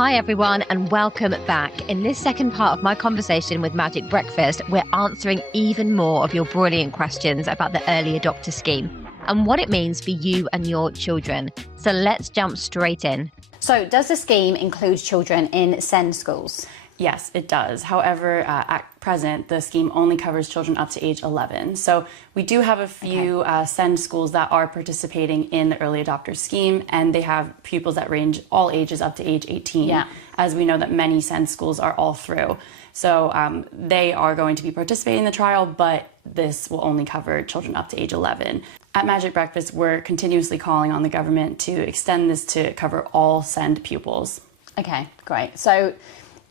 Hi everyone and welcome back. In this second part of my conversation with Magic Breakfast, we're answering even more of your brilliant questions about the early adopter scheme and what it means for you and your children. So let's jump straight in. So does the scheme include children in SEND schools? Yes, it does. However, at present, the scheme only covers children up to age 11. So we do have a few SEND schools that are participating in the early adopter scheme, and they have pupils that range all ages up to age 18. Yeah. As we know that many SEND schools are all through. So they are going to be participating in the trial, but this will only cover children up to age 11. At Magic Breakfast, we're continuously calling on the government to extend this to cover all SEND pupils. Okay, great. So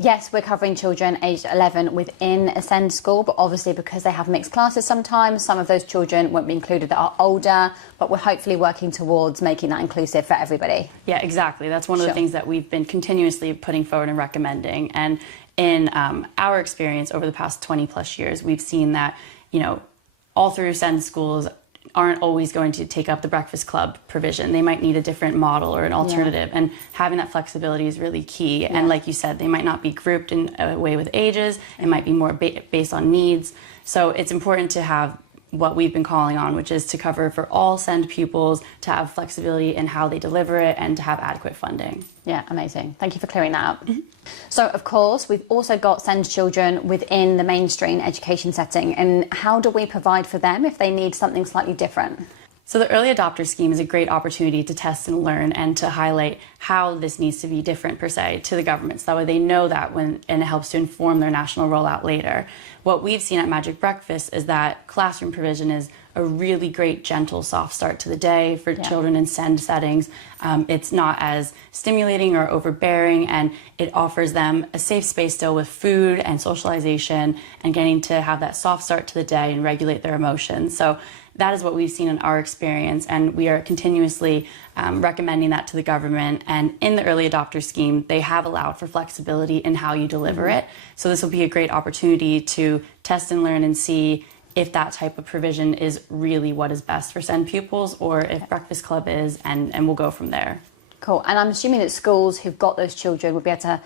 yes, we're covering children aged 11 within a SEND school, but obviously because they have mixed classes sometimes, some of those children won't be included that are older, but we're hopefully working towards making that inclusive for everybody. Yeah, exactly. That's one of the things that we've been continuously putting forward and recommending. And in our experience over the past 20 plus years, we've seen that, you know, all through SEND schools aren't always going to take up the breakfast club provision. They might need a different model or an alternative, and having that flexibility is really key. And like you said, they might not be grouped in a way with ages. It might be more based on needs. So it's important to have what we've been calling on, which is to cover for all SEND pupils, to have flexibility in how they deliver it, and to have adequate funding. Yeah, amazing. Thank you for clearing that up. So, of course, we've also got SEND children within the mainstream education setting. And how do we provide for them if they need something slightly different? So the early adopter scheme is a great opportunity to test and learn and to highlight how this needs to be different per se to the government. So that way they know that and it helps to inform their national rollout later. What we've seen at Magic Breakfast is that classroom provision is a really great, gentle, soft start to the day for children in SEND settings. It's not as stimulating or overbearing, and it offers them a safe space still with food and socialization and getting to have that soft start to the day and regulate their emotions. So that is what we've seen in our experience, and we are continuously recommending that to the government. And in the early adopter scheme, they have allowed for flexibility in how you deliver it. So this will be a great opportunity to test and learn and see if that type of provision is really what is best for SEND pupils, or if Breakfast Club is, and we'll go from there. Cool. And I'm assuming that schools who've got those children will be able to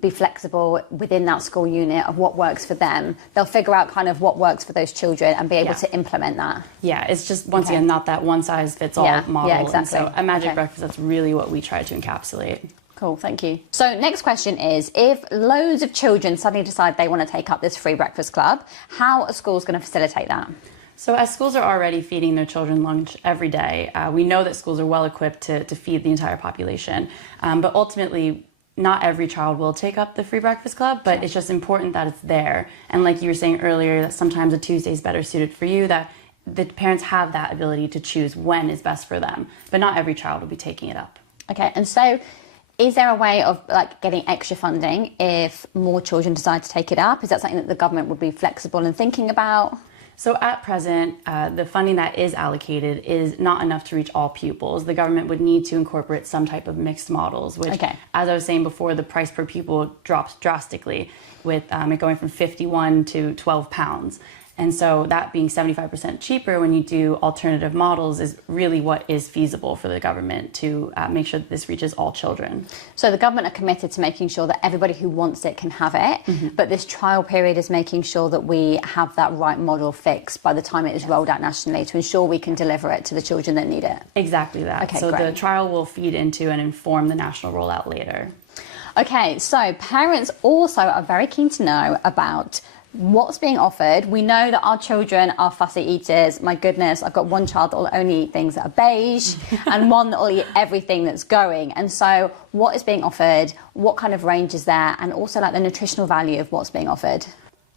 be flexible within that school unit of what works for them. They'll figure out kind of what works for those children and be able to implement that. Yeah, it's just, once again, not that one-size-fits-all model. Yeah, exactly. And so at Magic Breakfast, that's really what we try to encapsulate. Cool, thank you. So next question is, if loads of children suddenly decide they want to take up this free breakfast club, how are schools going to facilitate that? So as schools are already feeding their children lunch every day, we know that schools are well equipped to feed the entire population. But ultimately, not every child will take up the free breakfast club, but it's just important that it's there. And like you were saying earlier, that sometimes a Tuesday is better suited for you, that the parents have that ability to choose when is best for them. But not every child will be taking it up. Okay, and so is there a way of like getting extra funding if more children decide to take it up? Is that something that the government would be flexible in thinking about? So at present, the funding that is allocated is not enough to reach all pupils. The government would need to incorporate some type of mixed models, which, as I was saying before, the price per pupil drops drastically, with it going from 51 to 12 pounds. And so that being 75% cheaper when you do alternative models is really what is feasible for the government to make sure that this reaches all children. So the government are committed to making sure that everybody who wants it can have it, but this trial period is making sure that we have that right model fixed by the time it is rolled out nationally to ensure we can deliver it to the children that need it. Exactly that. Okay, so great. the trial will feed into and inform the national rollout later. Okay, so parents also are very keen to know about what's being offered. We know that our children are fussy eaters. My goodness, I've got one child that will only eat things that are beige and one that will eat everything that's going. And so what is being offered, what kind of range is there, and also like the nutritional value of what's being offered?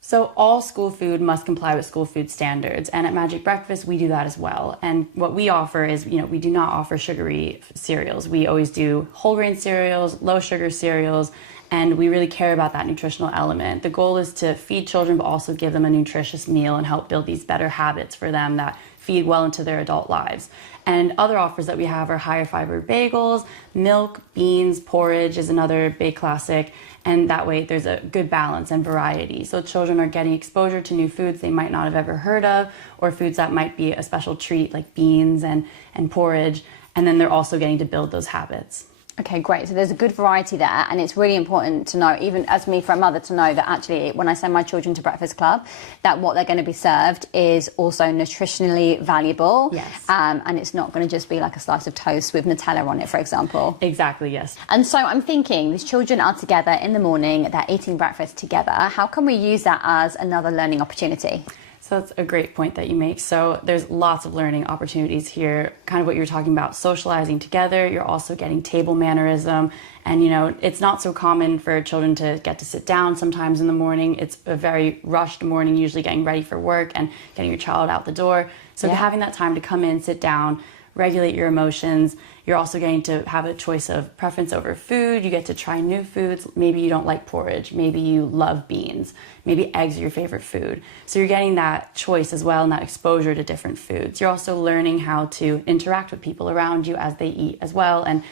So all school food must comply with school food standards, and at Magic Breakfast we do that as well. And what we offer is, we do not offer sugary cereals. We always do whole grain cereals, low sugar cereals, and we really care about that nutritional element. The goal is to feed children but also give them a nutritious meal and help build these better habits for them that feed well into their adult lives. And other offers that we have are higher fiber bagels, milk, beans, porridge is another big classic. And that way there's a good balance and variety. So children are getting exposure to new foods they might not have ever heard of, or foods that might be a special treat like beans and porridge. And then they're also getting to build those habits. Okay, great. So there's a good variety there, and it's really important to know, even as me for a mother, to know that actually when I send my children to breakfast club, that what they're going to be served is also nutritionally valuable. Yes. And it's not going to just be like a slice of toast with Nutella on it, for example. Exactly, yes. And so I'm thinking, these children are together in the morning, they're eating breakfast together. How can we use that as another learning opportunity? So that's a great point that you make. So there's lots of learning opportunities here, kind of what you're talking about, socializing together. You're also getting table mannerism. And, you know, it's not so common for children to get to sit down sometimes in the morning. It's a very rushed morning, usually getting ready for work and getting your child out the door. So having that time to come in, sit down, regulate your emotions. You're also getting to have a choice of preference over food. You get to try new foods. Maybe you don't like porridge. Maybe you love beans. Maybe eggs are your favorite food. So you're getting that choice as well and that exposure to different foods. You're also learning how to interact with people around you as they eat as well, and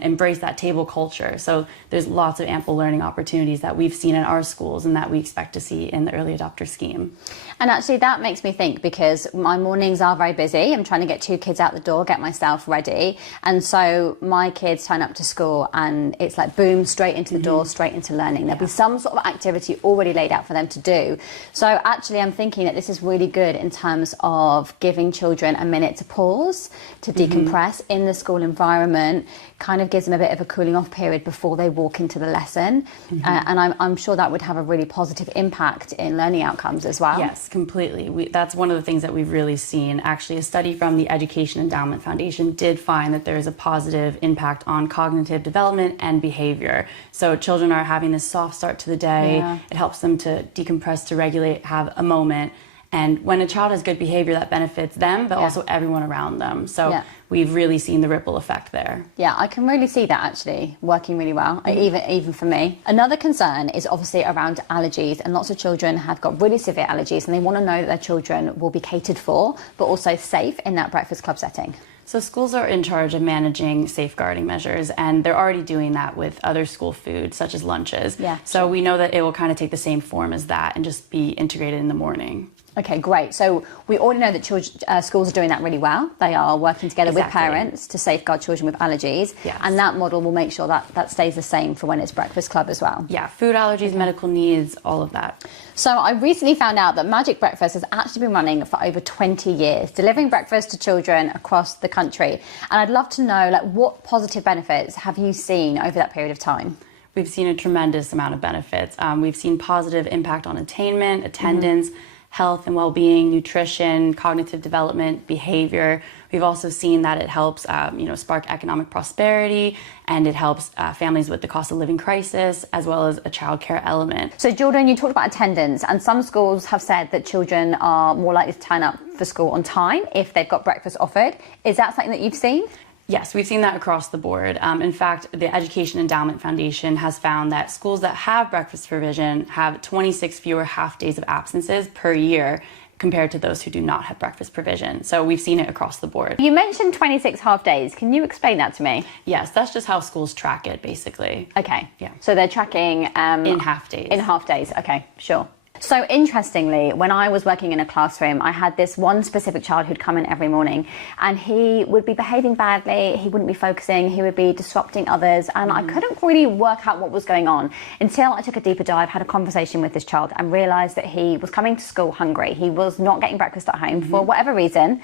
embrace that table culture. So there's lots of ample learning opportunities that we've seen in our schools and that we expect to see in the early adopter scheme. And actually that makes me think, because my mornings are very busy. I'm trying to get 2 kids out the door, get myself ready. And so my kids turn up to school and it's like boom, straight into the door, straight into learning. There'll be some sort of activity already laid out for them to do. So actually I'm thinking that this is really good in terms of giving children a minute to pause, to decompress in the school environment, kind of gives them a bit of a cooling off period before they walk into the lesson. And I'm sure that would have a really positive impact in learning outcomes as well. Yes, completely. That's one of the things that we've really seen. Actually, a study from the Education Endowment Foundation did find that there is a positive impact on cognitive development and behavior. So children are having this soft start to the day. It helps them to decompress, to regulate, have a moment. And when a child has good behavior, that benefits them, but also everyone around them. So we've really seen the ripple effect there. Yeah, I can really see that actually working really well, even for me. Another concern is obviously around allergies, and lots of children have got really severe allergies and they want to know that their children will be catered for, but also safe in that breakfast club setting. So schools are in charge of managing safeguarding measures, and they're already doing that with other school food, such as lunches. So we know that it will kind of take the same form as that and just be integrated in the morning. Okay, great. So we already know that schools are doing that really well. They are working together with parents to safeguard children with allergies. And that model will make sure that that stays the same for when it's breakfast club as well. Yeah, food allergies, medical needs, all of that. So I recently found out that Magic Breakfast has actually been running for over 20 years, delivering breakfast to children across the country. And I'd love to know, like, what positive benefits have you seen over that period of time? We've seen a tremendous amount of benefits. We've seen positive impact on attainment, attendance, health and well-being, nutrition, cognitive development, behavior. We've also seen that it helps, spark economic prosperity, and it helps families with the cost of living crisis, as well as a childcare element. So Jordan, you talked about attendance, and some schools have said that children are more likely to turn up for school on time if they've got breakfast offered. Is that something that you've seen? Yes, we've seen that across the board. In fact, the Education Endowment Foundation has found that schools that have breakfast provision have 26 fewer half days of absences per year compared to those who do not have breakfast provision. So we've seen it across the board. You mentioned 26 half days. Can you explain that to me? Yes, that's just how schools track it, basically. Okay. Yeah. So they're tracking... in half days. In half days. Okay, sure. So interestingly, when I was working in a classroom, I had this one specific child who'd come in every morning, and he would be behaving badly, he wouldn't be focusing, he would be disrupting others, and I couldn't really work out what was going on until I took a deeper dive, had a conversation with this child, and realised that he was coming to school hungry. He was not getting breakfast at home for whatever reason.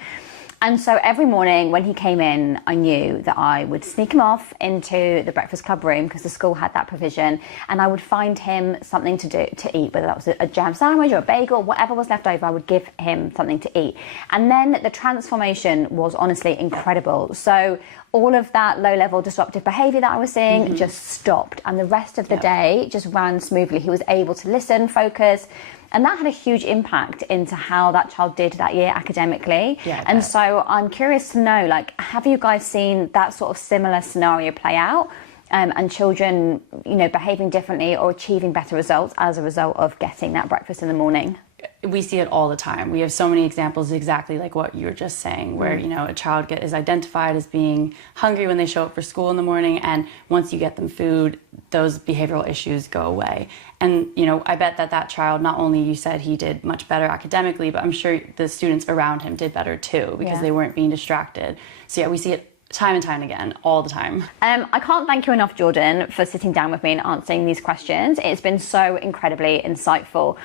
And so every morning when he came in, I knew that I would sneak him off into the breakfast club room, because the school had that provision, and I would find him something to eat, whether that was a jam sandwich or a bagel, whatever was left over, I would give him something to eat. And then the transformation was honestly incredible. So all of that low-level disruptive behaviour that I was seeing just stopped, and the rest of the day just ran smoothly. He was able to listen, focus, and that had a huge impact into how that child did that year academically. And so I'm curious to know, like, have you guys seen that sort of similar scenario play out, and children, behaving differently or achieving better results as a result of getting that breakfast in the morning? We see it all the time. We have so many examples exactly like what you were just saying, where a child is identified as being hungry when they show up for school in the morning, and once you get them food, those behavioral issues go away. And I bet that child, not only you said he did much better academically, but I'm sure the students around him did better too, because they weren't being distracted. So yeah, we see it time and time again, all the time. I can't thank you enough, Jordan, for sitting down with me and answering these questions. It's been so incredibly insightful.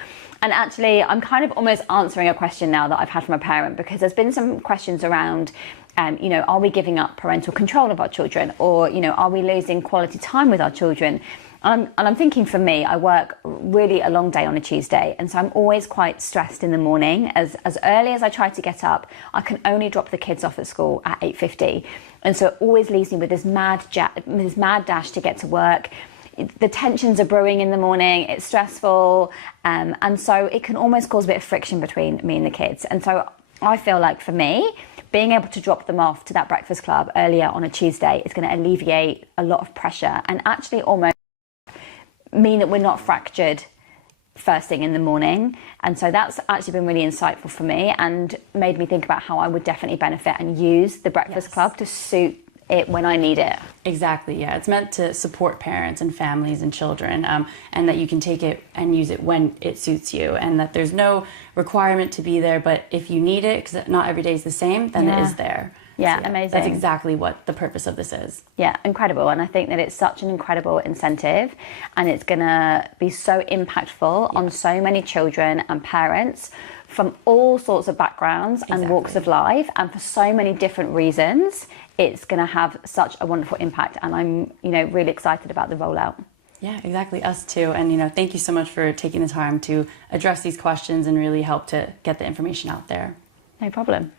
And actually, I'm kind of almost answering a question now that I've had from a parent, because there's been some questions around, are we giving up parental control of our children? Or, are we losing quality time with our children? And I'm thinking, for me, I work really a long day on a Tuesday, and so I'm always quite stressed in the morning. As early as I try to get up, I can only drop the kids off at school at 8:50, and so it always leaves me with this mad dash to get to work. The tensions are brewing in the morning, it's stressful, and so it can almost cause a bit of friction between me and the kids. And so I feel like, for me, being able to drop them off to that breakfast club earlier on a Tuesday is going to alleviate a lot of pressure, and actually almost mean that we're not fractured first thing in the morning. And so that's actually been really insightful for me, and made me think about how I would definitely benefit and use the breakfast club to suit it when I need it. Exactly, yeah. It's meant to support parents and families and children, and that you can take it and use it when it suits you, and that there's no requirement to be there, but if you need it, because not every day is the same, then it is there. Yeah, so, amazing. That's exactly what the purpose of this is. Yeah, incredible. And I think that it's such an incredible incentive, and it's going to be so impactful on so many children and parents from all sorts of backgrounds and walks of life, and for so many different reasons. It's going to have such a wonderful impact, and I'm, really excited about the rollout. Yeah, exactly. Us too. And, thank you so much for taking the time to address these questions and really help to get the information out there. No problem.